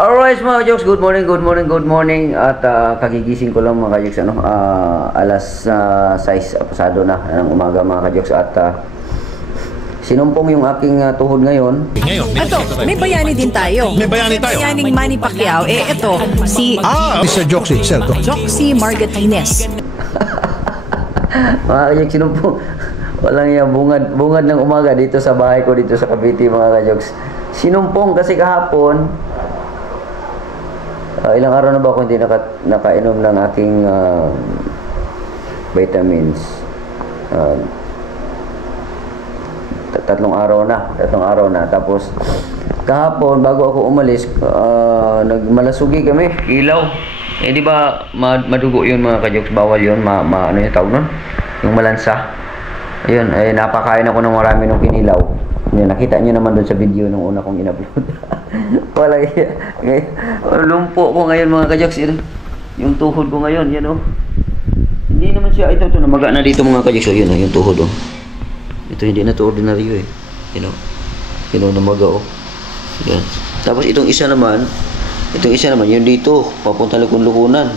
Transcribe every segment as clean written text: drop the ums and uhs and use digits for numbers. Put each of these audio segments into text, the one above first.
Alright mga kajokes, good morning, good morning, good morning. At kagigising ko lang mga kajokes, alas 6 pasado na ng umaga mga kajokes. At sinumpong yung aking tuhod ngayon. Ito, may bayani din tayo. May bayani tayo. Bayaning Manny Pacquiao. Ito, si Mr. Joxy, sir. Joxy Margatines. Mga kajokes, sinumpong. Walang yung bungad ng umaga dito sa bahay ko dito sa Cavite mga kajokes. Sinumpong kasi kahapon. Ilang araw na ba ako hindi nakainom ng aking vitamins? Tatlong araw na. Tapos kahapon bago ako umalis, nagmalasugi kami, ilaw. Di ba madugo 'yun mga kajokes, bawal 'yun, ano yung tawag nun? Yung malansa. Ayun, napakain ako ng marami nung kinilaw. Nakita niyo naman doon sa video nung una kong in-upload. Wala lumpo ko ngayon mga kajokes. Yung tuhod ko ngayon, yan Hindi naman siya, ito namaga na dito mga kajokes. Yun yung tuhod Ito hindi na to ordinaryo namaga Yan. Tapos itong isa naman, yun dito, papunta lukunan.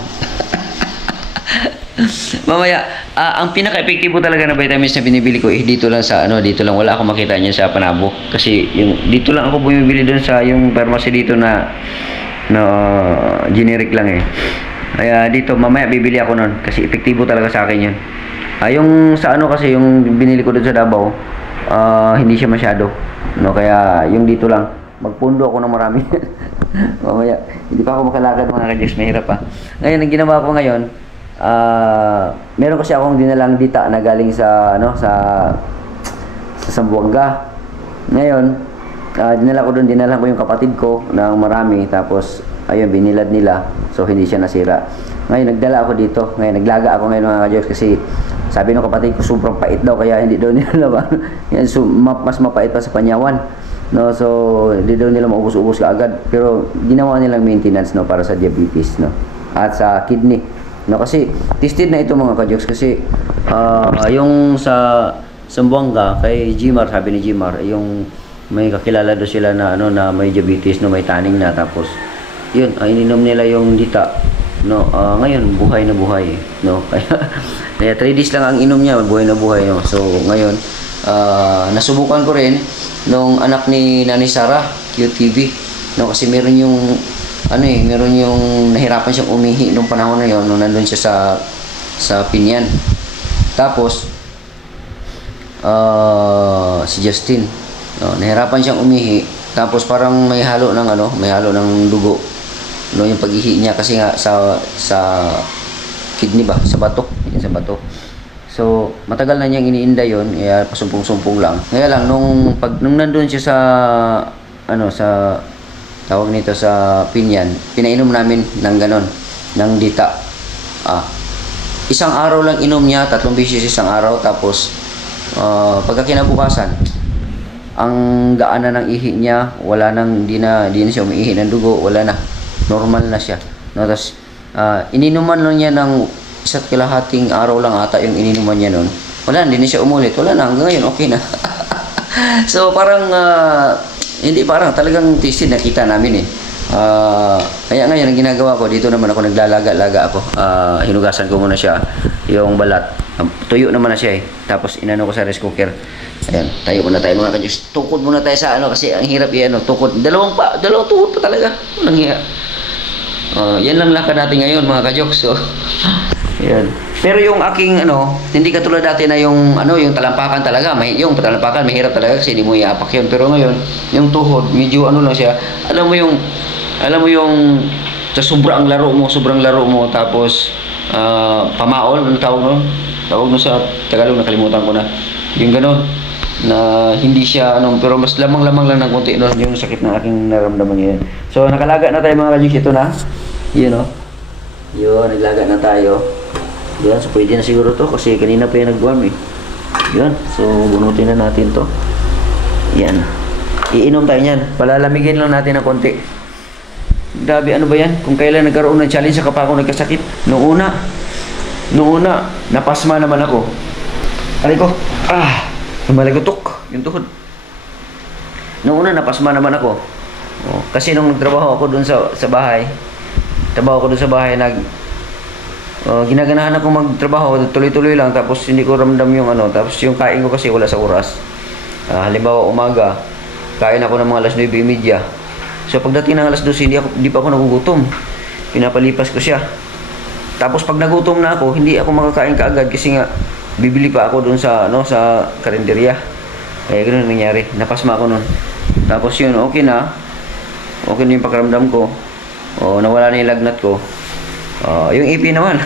Mamaya, ang pinaka-epektibo talaga na vitamins na binibili ko dito lang dito lang, wala akong makita niya sa Panabo kasi yung dito lang ako bumibili doon sa yung pharmacy dito na generic lang kaya dito mamaya bibili ako noon kasi epektibo talaga sa akin yun. Yung sa kasi yung binili ko doon sa Davao, hindi siya masyado kaya yung dito lang magpundo ako ng marami. Mamaya hindi pa ako makalakad mga kajeks, mahirap pa. Ngayon ang ginawa ko ngayon, meron kasi akong dinalang dita na galing sa Zamboanga. Ngayon, dinala ko yung kapatid ko ng marami, tapos ayun binilad nila, so hindi siya nasira. Ngayon nagdala ako dito, ngayon naglaga ako ngayon mga kajokes kasi sabi ng kapatid ko sobrang pait daw kaya hindi daw nila laban. Yan, so, mas mapait pa sa Panyawan. So hindi daw nila maubos-ubos kaagad, pero ginawa nilang maintenance para sa diabetes at sa kidney. Kasi tested na ito mga kajokes kasi yung sa Zamboanga kay Jimar, sabi ni Jimar, yung may kakilala do sila na na may diabetes may taning na, tapos yun ininom nila yung dita ngayon buhay na buhay kaya 3 days lang ang inom niya, buhay na buhay so ngayon nasubukan ko rin nung anak ni Nani Sara QTV kasi meron yung meron yung nahirapan siyang umihi nung panahon na yon nung nandun siya sa Pinyan. Tapos si Justin, nahirapan siyang umihi, tapos parang may halo ng dugo yung pag-ihi niya kasi nga sa kidney ba, sa bato. So matagal na niyang iniinda yon, kaya pasumpong-sumpong lang. Kaya lang nung nandun siya sa tawag nito sa Pinyan, pinainom namin ng ng dita. Isang araw lang inom niya, 3 beses isang araw, tapos pagkakinabukasan, ang gaan na ng ihi niya, wala nang, di na siya umiihi ng dugo, wala na, normal na siya. Tapos ininuman lang niya ng 1.5 araw lang ata yung ininuman niya noon. Wala, hindi na siya umulit, wala na, hanggang ngayon okay na. So parang hindi, parang talagang tested nakita namin kaya ngayon ang ginagawa ko dito, naman ako naglalaga-laga ako. Hinugasan ko muna siya yung balat, tuyo naman na siya tapos inano ko sa rice cooker. Ayan, tayo muna tayo mga kajus, tukod muna tayo sa kasi ang hirap tukod, dalawang tukod pa talaga walang hiya. Yan lang lakad natin ngayon mga kajoks. So yan. Pero yung aking hindi katulad dati na yung talampakan talaga, yung talampakan mahirap talaga kasi hindi mo iapak yun. Pero ngayon, yung tuhod, medyo lang siya. Alam mo yung sa sobrang laro mo, tapos pamaol, ano tawag no? Tawag no sa Tagalog, nakalimutan ko na. Yung gano'n na hindi siya pero mas lamang-lamang lang ng konti yung sakit ng aking naramdaman ngayon. So nakalaga na tayo mga kajik, ito na. Yun naglaga na tayo. Yan, so pwede na siguro to kasi kanina pa yung nag-warm Yan, so bunutin na natin to. Yan, iinom tayo yan, palalamigin lang natin ng konti. Grabe, ano ba yan? Kung kailan nagkaroon ng challenge sa kapag ako nagkasakit, noong una napasma naman ako. Aray ko, lumalagotok yung tuhod. Noong una napasma naman ako. Kasi nung nagtrabaho ako doon sa bahay, ginaganahan ako magtrabaho, tuloy-tuloy lang, tapos hindi ko ramdam yung ano, tapos yung kain ko kasi wala sa oras. Halimbawa umaga, kain ako ng mga alas 9:30. So pagdating ng alas 12, hindi pa ako nagugutom. Pinapalipas ko siya. Tapos pag nagutom na ako, hindi ako makakain kaagad kasi nga bibili pa ako doon sa sa karinderya. Ganoon nangyari. Napasma ako noon. Tapos yun, okay na. Okay na yung pakiramdam ko. Nawala na yung lagnat ko. Yung EP naman.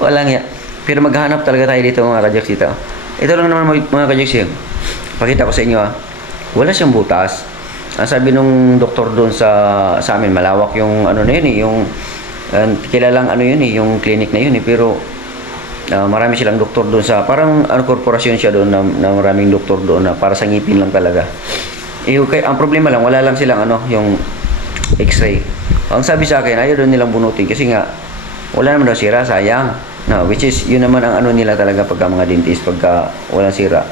Walang ya. Pero maghahanap talaga tayo dito mga kajoks dito. Ito lang naman mga kajoks yun. Pakita ko sa inyo Wala siyang butas. Ang sabi nung doktor doon sa amin, malawak yung ano na yun yung kilalang ano yun yung clinic na yun pero marami silang doktor doon sa parang korporasyon siya doon na maraming doktor doon na para sa ngipin lang talaga. Ang problema lang, wala lang silang yung x-ray. Ang sabi sa akin, ayaw doon nilang bunutin kasi nga wala naman daw sira, sayang. Which is yun naman ang niila talaga pagka mga dentist, pagka walang sira.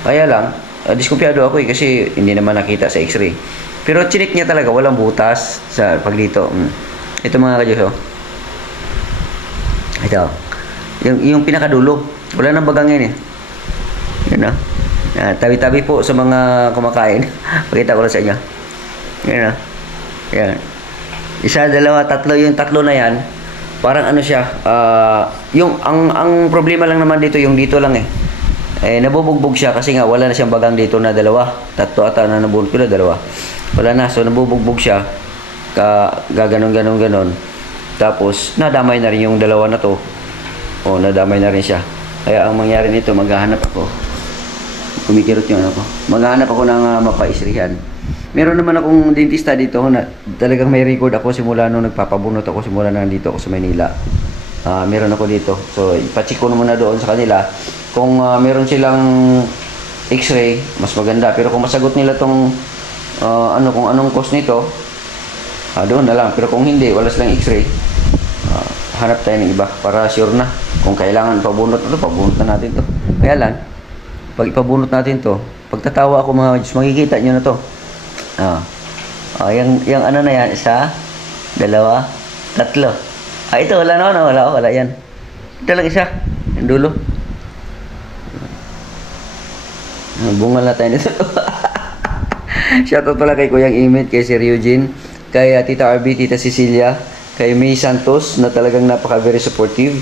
Kaya lang, diskumpiyado ako kasi hindi naman nakita sa x-ray. Pero chinik niya talaga, walang butas sa paglito. Ito mga kadyos, Ito. Yung pinakadulo. Wala nang bagang yan Yan tabi-tabi po sa mga kumakain. Pakita ko lang sa inyo. Yan Yan. Isa, dalawa, tatlo. Yung tatlo na yan, parang ano siya, ang problema lang naman dito, yung dito lang nabubugbog siya kasi nga wala na siyang bagang dito na dalawa. Tatlo ata na nabubugbog ko na dalawa. Wala na, so nabubugbog siya. Ganon. Tapos, nadamay na rin yung dalawa na to. Nadamay na rin siya. Kaya ang mangyari nito, maghahanap ako. Kumikirot yun ako. Maghahanap ako ng mapaisrihan. Meron naman akong dentista dito na talagang may record ako simula nung nagpapabunot ako simula na nandito ako sa Manila. Meron ako dito. So, ipacheck ko muna doon sa kanila. Kung meron silang x-ray, mas maganda. Pero kung masagot nila tong kung anong cost nito, doon na lang. Pero kung hindi, wala silang x-ray, hanap tayo ng iba para sure na. Kung kailangan pabunot pabunot na natin to. Kaya lang, pag ipabunot natin to, pagtatawa ako mga Diyos, makikita nyo na to. Yung ano na yan, isa, dalawa, tatlo. Ito, wala yan. Ito lang isa, yung dulo. Bungal na tayo nito. Shoutout pala kay Kuyang Imit, kay Sir Eugene, kay Tita RB, Tita Cecilia, kay May Santos na talagang napaka very supportive.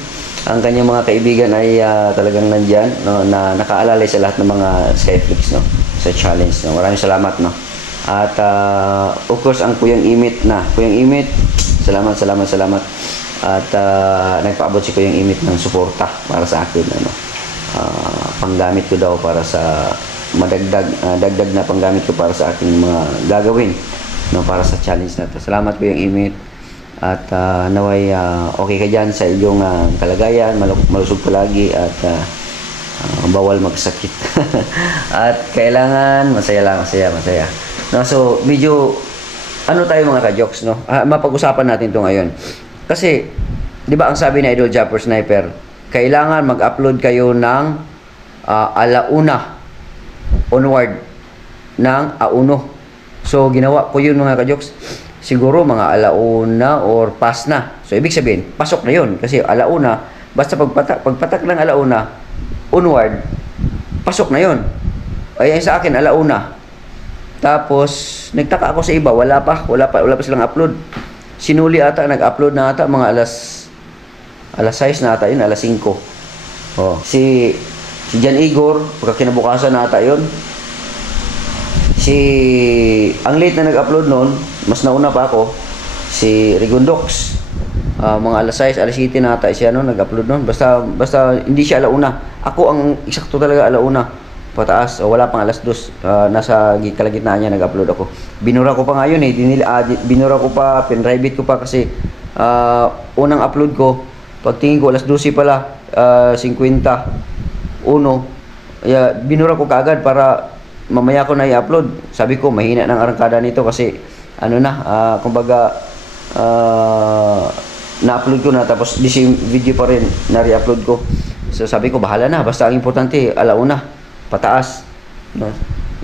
Ang kanyang mga kaibigan ay talagang nandyan na nakaalalay sa lahat ng mga Skyflix sa challenge. Maraming salamat At of course ang Kuyang Imit salamat. At nagpaabot si Kuyang Imit ng suporta para sa akin panggamit ko daw para sa dagdag na panggamit ko para sa aking mga gagawin para sa challenge na to. Salamat Kuyang Imit. At naway okay ka dyan sa iyong kalagayan, malusog palagi at bawal magsakit. At kailangan masaya. So medyo tayo mga ka-jokes mapag-usapan natin to ngayon. Kasi 'di ba ang sabi ni Idol Japper Sniper, kailangan mag-upload kayo ng alauna onward ng auno. So ginawa ko yun mga ka-jokes. Siguro mga alauna or pas na. So, ibig sabihin, pasok na yun. Kasi alauna, basta pagpatak ng alauna, onward, pasok na yun. Ay, sa akin, alauna. Tapos, nagtaka ako sa iba, wala pa silang upload. Sinuli ata, nag-upload na ata, mga alas 6 na ata yun, alas 5. Si Jan Igor, pagka kinabukasan na ata yun. Ang late na nag-upload noon, mas nauna pa ako, si Rigondox. Mga alas 6, alas 7 na ata siya nag-upload noon. Basta hindi siya alauna. Ako ang eksakto talaga alauna. Pataas, wala pang alas 2. Nasa kalagitnaan niya nag-upload ako. Binura ko pa nga yun binura ko pa, pinrivate ko pa kasi unang upload ko, pagtingin ko alas 12 pala, 51. Binura ko kaagad para mamaya ko na i-upload. Sabi ko, mahina ng arangkada nito kasi kumbaga na-upload ko na tapos di video pa rin na re-upload ko. So sabi ko, bahala na, basta ang importante alauna, pataas.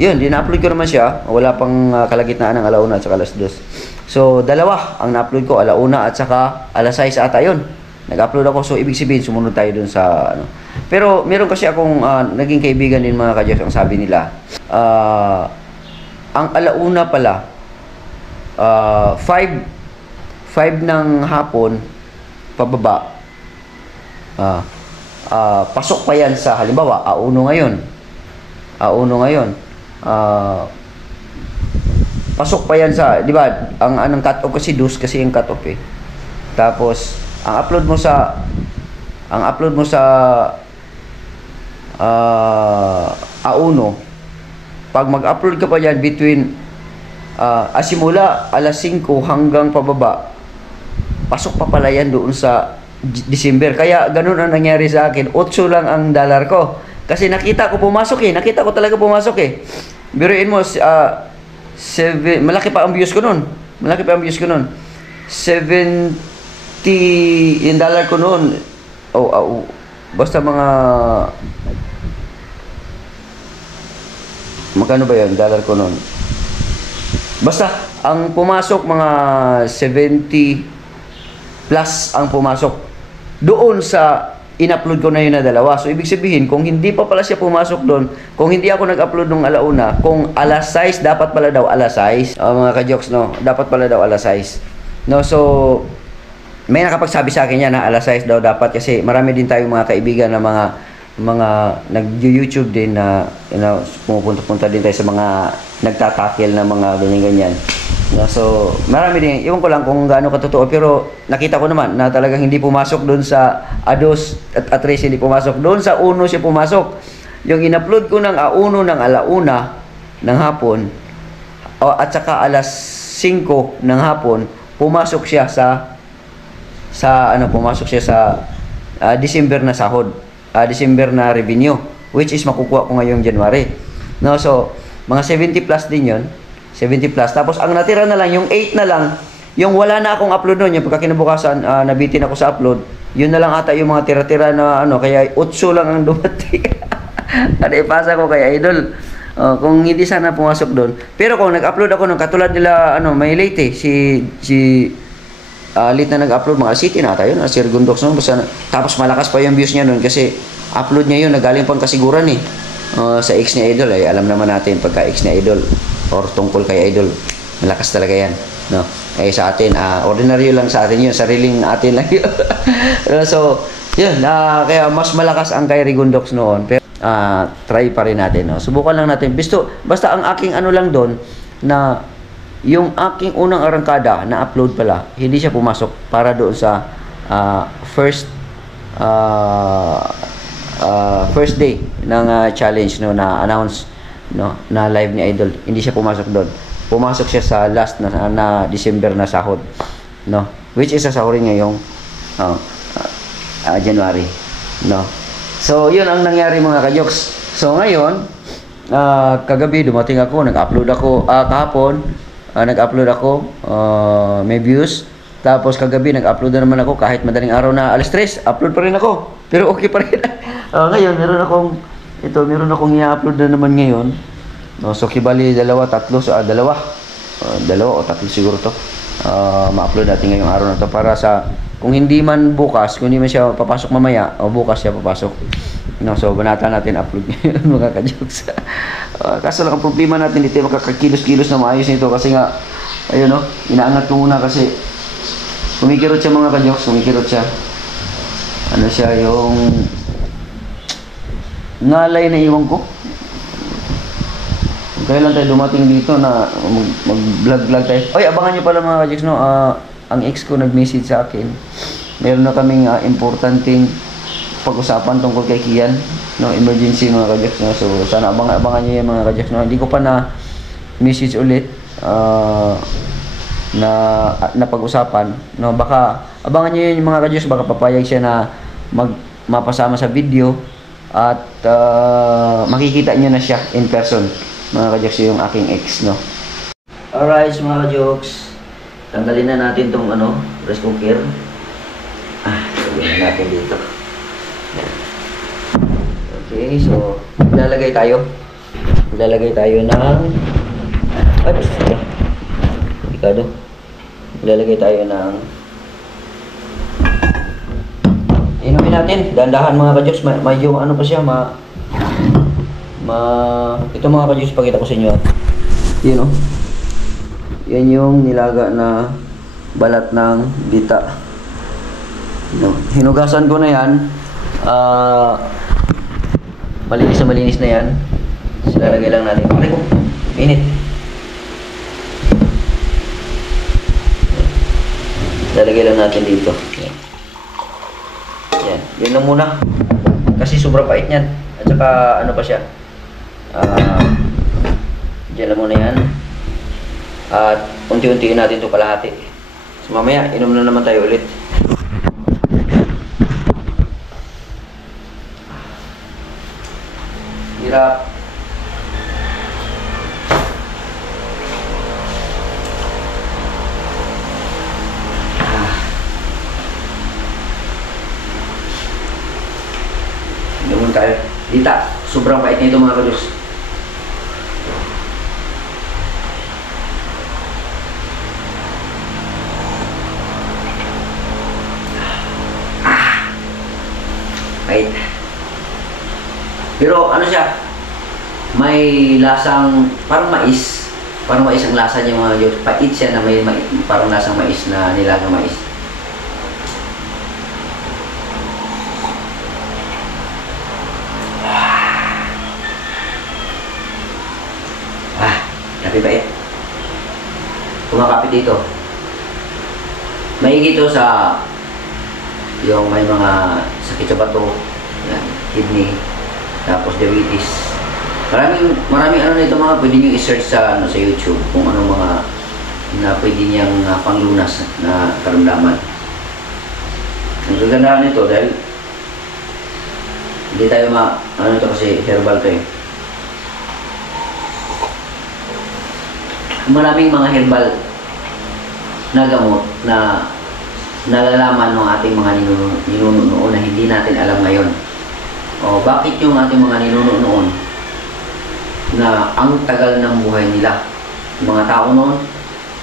yun, dina-upload ko naman siya. Wala pang kalagitnaan ng alauna at saka alas 2. So, dalawa ang na-upload ko, alauna at saka alas 6 ata yun. Nag-upload ako, so ibig sabihin, sumunod tayo dun sa ano. Pero, meron kasi akong naging kaibigan din mga ka-Diyos, ang sabi nila, ang alauna pala, 5 ng hapon, pababa, pasok pa yan sa, halimbawa, auno ngayon, pasok pa yan sa, di ba, ang cut-off kasi dus kasi yung cut-off eh. Tapos, ang upload mo sa auno, pag mag-upload ka pa yan between simula alas 5 hanggang pababa, pasok pa pala yan doon sa December. Kaya ganun ang nangyari sa akin. 8 lang ang dollar ko. Kasi nakita ko pumasok eh. Nakita ko talaga pumasok eh. Biruin mo, malaki pa ang views ko nun. 70 yung dollar ko noon. Basta mga magkano ba yun? Dollar ko noon. Basta, ang pumasok mga 70 plus ang pumasok doon sa in-upload ko na yun na dalawa. So, ibig sabihin, kung hindi pa pala siya pumasok doon, kung hindi ako nag-upload nung alauna, kung alas 6, dapat pala daw alas 6. Mga ka-jokes, no? Dapat pala daw alas 6. No, so, may nakapagsabi sa akin yan na alas 6 daw dapat kasi marami din tayong mga kaibigan na mga nag-YouTube din na pumupunta-punta din tayo sa mga nagtatakil na mga ganyan-ganyan. No, so, marami din. Iwan ko lang kung gaano katotoo pero nakita ko naman na talagang hindi pumasok doon sa A2 at A3 hindi pumasok. Doon sa 1 siya pumasok. Yung in-upload ko ng A1 ng alauna ng hapon at saka alas 5 ng hapon, pumasok siya sa December na sahod. December na revenue, which is makukuha ko ngayong January. No, so mga 70 plus din 'yon. 70 plus. Tapos ang natira na lang yung 8 na lang, yung wala na akong upload noon, yung pagka kinabukasan nabitin ako sa upload. Yun na lang ata yung mga tira-tira na kaya 8 lang ang dumating. Ano ipasa ko kay Idol. Kung hindi sana pumasok doon. Pero kung nag-upload ako ng katulad nila may late late na nag-upload mga city na tayo na Sir Gundox no, tapos malakas pa yung views niya noon kasi upload niya yun nagaling pang kasiguran eh. Sa X ni Idol ay alam naman natin pagka X ni Idol or tungkol kay Idol malakas talaga yan no. Sa atin ordinaryo lang sa atin yun, sariling atin lang yun. So yun kaya mas malakas ang kay Rigundox noon pero try pa rin natin no. Subukan lang natin basta ang aking lang doon na yung aking unang arangkada na upload pala hindi siya pumasok para doon sa first day ng challenge no na announce no na live ni Idol. Hindi siya pumasok doon. Pumasok siya sa last na December na sahod no, which is sasahurin ngayong January no. So yun ang nangyari mga ka-jokes. So ngayon kagabi dumating ako, nag-upload ako kahapon nag-upload ako, may views. Tapos kagabi nag-upload na naman ako kahit madaling araw na alas 3, upload pa rin ako. Pero okay pa rin. Ngayon meron akong i-upload na naman ngayon. No, so kibali dalawa o tatlo siguro to. Ma-upload natin ngayong araw na to para sa kung hindi man siya papasok mamaya o bukas siya papasok. No, so banata natin upload ngayon mga ka-jokes. Kaso lang ang problema natin dito makakakilos-kilos na maayos nito kasi nga ayun no, inaangat ko muna kasi kumikirot siya mga ka-jokes, ano siya yung ngalay na iwan ko. Kailan tayo dumating dito na mag-vlog tayo. Oy, abangan nyo pala mga ka-jokes no, ang ex ko nag-message sa akin. Meron na kaming importanteng pag-usapan tungkol kay Kian no, emergency mga ka-jokes no. So sana abangan niyo yan mga ka-jokes no. Hindi ko pa na message ulit na pag-usapan no, baka abangan niyo yun mga ka-jokes, baka papayag siya na mapasama sa video at makikita niyo na siya in person mga ka-jokes yung aking ex no. Alright mga ka-jokes, tanggalin na natin tong rice cooker. Lagyan natin dito. Okay, so lalagay tayo. Maglalagay tayo ng... Ay, basta. Ikado. Maglalagay tayo ng... Inumin natin. Dahan-dahan mga ka-Diyos. Medyo ano pa siya, ito mga ka-Diyos, pakita ko sa inyo. Yun o. Yan yung nilaga na balat ng bita. Hinugasan ko na yan. Malinis na malinis na yan. Silalagay lang natin. Ay ko, init. Lalagay lang natin dito. Yan. Yan lang muna. Kasi sobrang pait niyan. At saka ano pa siya. Diyan lang muna yan. At unti-untiin natin ito kalahati. So mamaya, inom na naman tayo ulit. Hirap. Inom tayo. Dita, sobrang pait nito mga ka-Diyos. Pait. Pero ano siya, may lasang parang mais. Parang mais ang lasa niya mga Diyos. Pait siya na may parang lasang mais na nilagang mais. Tapi pait. Kumakapit dito. Maigi ito sa yung may mga sakit sa bato, yan, kidney, tapos diabetes. Maraming ano nito mga pwede niyo i-search sa sa YouTube kung anong mga na pwede niyang panglunas na karamdaman. Ang kagandahan nito dahil hindi tayo ano ito kasi herbal to eh. Maraming mga herbal na gamot na nalalaman ng ating mga ninuno noon na hindi natin alam ngayon. O bakit yung ating mga ninuno noon na ang tagal ng buhay nila? Yung mga tao noon,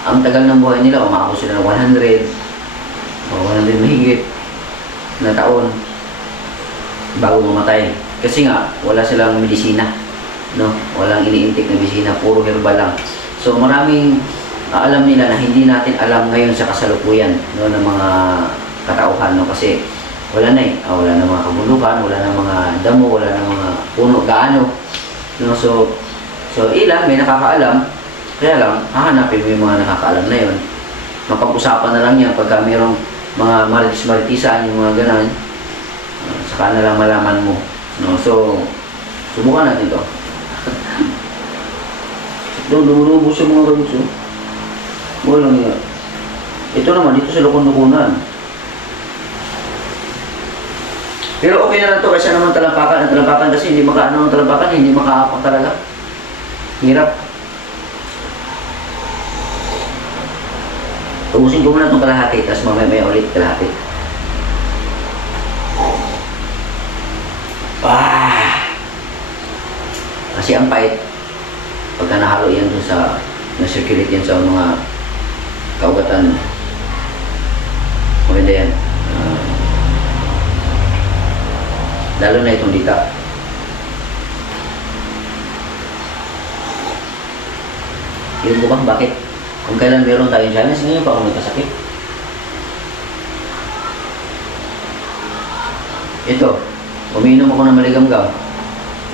ang tagal ng buhay nila, umabot sila ng 100 o 100 mahigit na taon bago mamatay. Kasi nga, wala silang medisina, no? Walang iniintik na medisina, puro herbal lang. So maraming alam nila na hindi natin alam ngayon sa kasalukuyan, no, ng mga katauhan, no? Kasi wala na eh. Wala na mga kabundukan, wala na mga damo, wala na mga puno gaano, no? So ilan may nakakaalam, kaya lang hahanapin mo yung mga nakakaalam na yon. Mapag-usapan na lang yan pagka mayroong mga maritis-maritisan, yung mga ganan, saka na lang malaman mo, no? So subukan natin to. Doon, lumulubos yung mga kabutso. Walang yan. Ito naman, dito sa lukon-lukunan. Pero okay na lang ito kasi naman talampakan. Ang talampakan kasi hindi makaano ang talampakan, hindi makaapang talaga. Hirap. Ubusin ko muna itong kalahati, tapos mamaya ulit kalahati. Kasi ang pait, pagka nahalo yan dun sa na-circulate yan sa mga kaugatan, maganda yan. Lalo na itong dita. Yun ko ba? Bakit? Kung kailan meron tayong challenge, ngayon pa ako nagkasakit. Ito, umiinom ako ng maligamgam.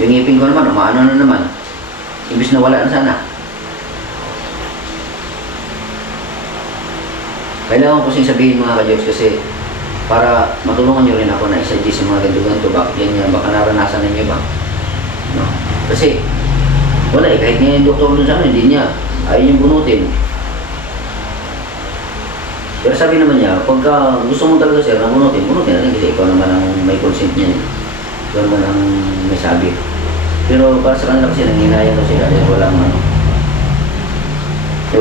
Yung ngipin ko naman, umaano na naman. Ibis na wala na sana. Kailangan ko kasing sabihin mga ka-Diyos kasi para matulungan nyo rin ako na i-suggest yung mga ganito-ganito. Bakit yan, baka naranasan ninyo ba? No? Kasi wala eh, kahit nga yung doktor dun sa akin, hindi niya ayaw niyong bunutin. Pero sabi naman niya, pagka gusto mo talaga sir na bunutin na rin kasi ikaw naman ang may consent niya. Ikaw naman ang may sabi. Pero para sa kanila kasi nanghinayang na sila dahil walang ano.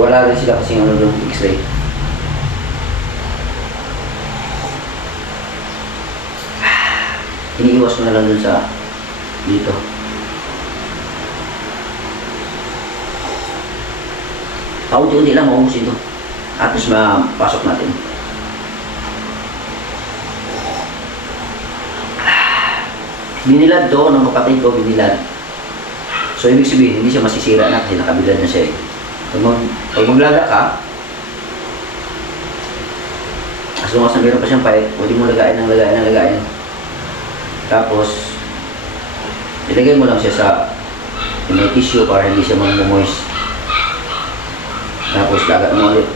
Wala rin sila kasi ano doon, x-ray. Iniiwas ko na lang dun sa dito. Paunti-unti lang maubos ito. At least mapasok natin. Binilad to ng kapatid ko, binilad. So ibig sabihin, hindi siya masisira na kasi nakabilad na siya eh. Pag maglaga ka, as long as meron pa siyang pipe, pwede mo lagayin ng lagayin. Tapos, ilagay mo lang siya sa may tissue para hindi siya mag-moist. Tapos, lagat mo ulit.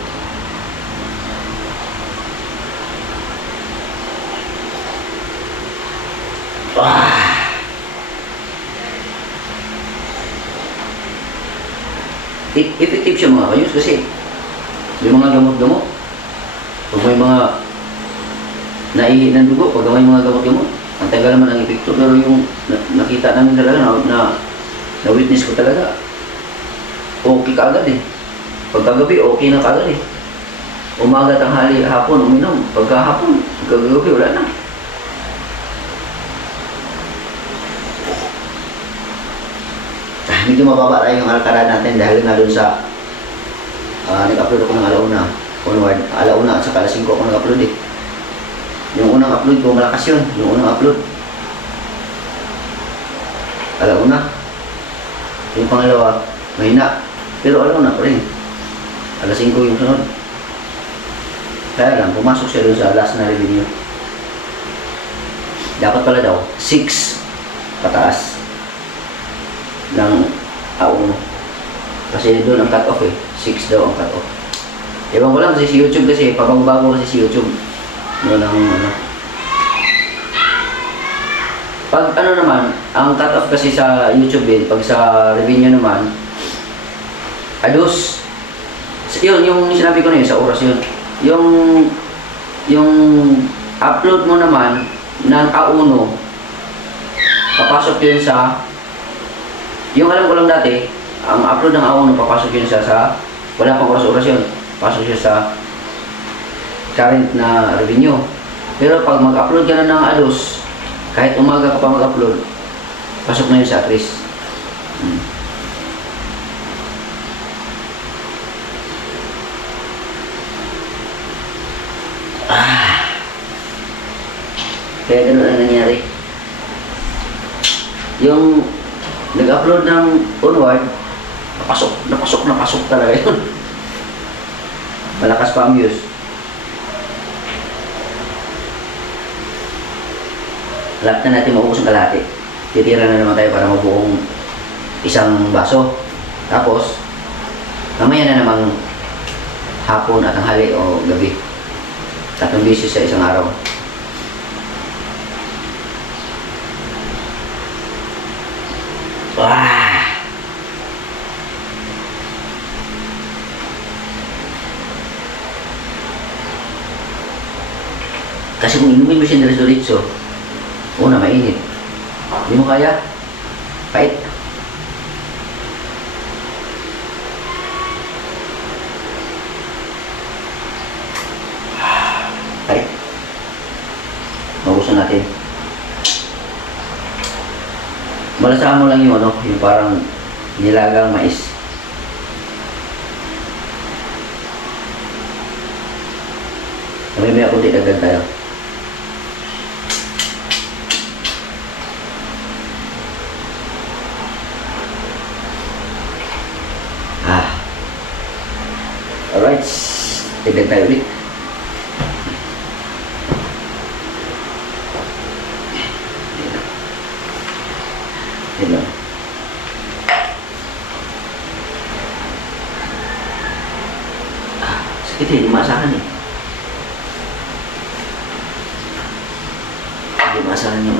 Effective siya mga kayos kasi yung mga gamot-gamot, pag may mga naihi ng dugo, pag may mga gamot-gamot, ang tagal naman ang epekto. Pero yung nakita namin talaga na witness ko talaga, okay ka agad eh. Pagkagabi, okay na kaagad eh. Umaga, tanghali, hapon, uminom. Pagkahapon, pagkagabi, wala na. Medyo mababa tayo yung alkaran natin dahil nga dun sa nag-upload ako ng alauna onward, alauna at saka alas 5 ako nag-upload eh. Yung unang upload ko malakas yun, yung unang upload alauna. Yung pangalawa mahina, pero alauna pa rin, alas 5 yung sunod. Kaya lang pumasok siya dun sa last na revenue. Dapat pala daw 6 pataas ng A1 kasi doon ang cut off eh, 6 daw ang cut off. Ewan ko lang kasi si YouTube, kasi pabang-bago kasi si YouTube noon ang pag naman ang cut off kasi sa YouTube eh, pag sa revenue naman ados yun, yung sinabi ko na yun sa oras yun, yung upload mo naman ng A1 papasok yun sa, yung alam ko lang dati, ang upload ng A1 papasok yun siya sa, wala pang oras-oras yun, pasok siya sa current na revenue. Pero pag mag-upload ka na ng ADOS, kahit umaga ka pa mag-upload, pasok na yun sa Acris. Kaya ganun ang nangyari. Yung nag-upload ng onward, napasok talaga yun. Malakas pa ang views. Lahat na natin maubos ang kalahati. Titira na naman tayo para mabuong isang baso. Tapos, mamaya na namang hapon at tanghali o gabi. 3 beses sa isang araw. Wah! Kasi kung inumin mo siya diretso-diretso, una, mainit. Hindi mo kaya? Pait. Pait. Maubusan natin. Malasahan mo lang yung yung parang nilagang mais. May kunti dagdag tayo. Alright, dagdag tayo ulit. Yan lang. Sakit eh, di maasahan eh. Di maasahan yung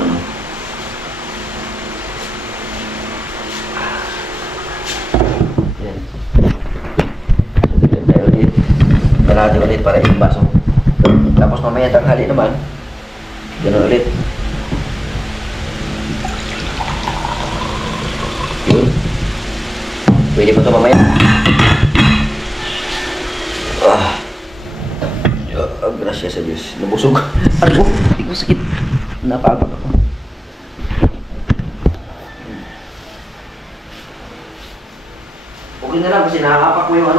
Yan. Dagdag tayo ulit. Kalahati ulit para yung baso. Tapos mamaya tanghali naman, ganun ulit. Yun. Pwede pa ito mamaya. Gracias sa Diyos. Nabusog. Ano? Hindi ko sakit. Napagod ako. Okay na lang kasi nakakapak mo yung